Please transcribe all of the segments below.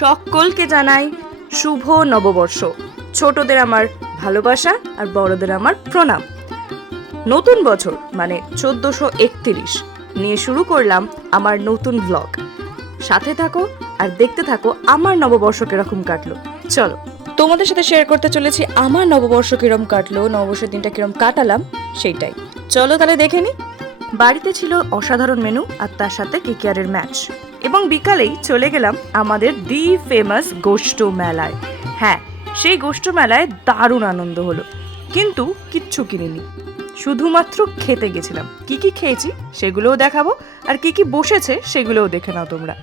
সকলকে জানাই শুভ নববর্ষ। ছোটদের আমার ভালোবাসা আর বড়দের আমার প্রণাম। নতুন বছর মানে চোদ্দোশো একত্রিশ, নিয়ে শুরু করলাম আমার নতুন ব্লগ সাথে থাকো আর দেখতে থাকো আমার নববর্ষ কীরকম কাটলো। চলো। তোমাদের সাথে শেয়ার করতে চলেছি আমার নববর্ষ কিরম কাটলো, নববর্ষের দিনটা কিরম কাটালাম, সেইটাই। চলো তাহলে দেখে নি। বাড়িতে ছিল অসাধারণ মেনু আর তার সাথে কেকেআরের ম্যাচ এবং বিকালেই চলে গেলাম আমাদের দি ফেমাস গোষ্ঠ মেলায়। হ্যাঁ সেই গোষ্ঠ মেলায় দারুণ আনন্দ হলো, কিন্তু কিচ্ছু কিনিনি। শুধুমাত্র খেতে গেছিলাম। কি কি খেয়েছি সেগুলোও দেখাবো, আর কি কি বসেছে সেগুলোও দেখে নাও তোমরা।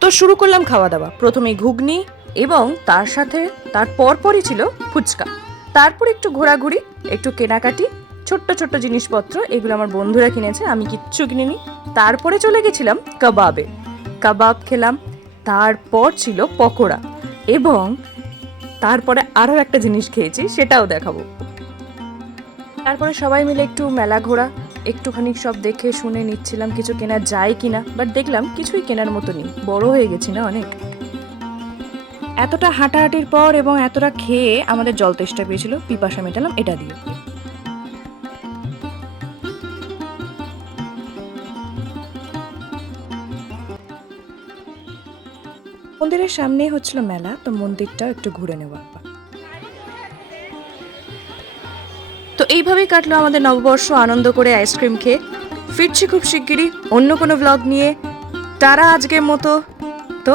তো শুরু করলাম খাওয়া দাওয়া। প্রথমে ঘুগনি এবং তার সাথে তার পরপরই ছিল ফুচকা। তারপর একটু ঘোরাঘুরি, একটু কেনাকাটি, ছোট্ট ছোট্ট জিনিসপত্র, এগুলো আমার বন্ধুরা কিনেছে, আমি কিচ্ছু কিনিনি। তারপরে চলে গেছিলাম কাবাবে। কাবাব খেলাম, তারপর ছিল পকোড়া এবং তারপরে আরও একটা জিনিস খেয়েছি, সেটাও দেখাবো। তারপরে সবাই মিলে একটু মেলা ঘোরা, একটুখানি সব দেখে শুনে নিচ্ছিলাম কিছু কেনা যায় কিনা বাট দেখলাম কিছুই কেনার মতো নেই, বড় হয়ে গেছি না অনেক। এতটা হাঁটাহাঁটির পর এবং এতটা খেয়ে আমাদের জল তেষ্টা পেয়েছিল, পিপাসা মেটালাম এটা দিয়ে। মন্দিরের সামনে হচ্ছিল মেলা, তো মন্দিরটাও একটু ঘুরে নেওয়া। তো এইভাবেই কাটলো আমাদের নববর্ষ, আনন্দ করে আইসক্রিম খেয়ে। ফিরছি খুব শিগগিরই অন্য কোনো ব্লগ নিয়ে। তারা আজকের মতো, তো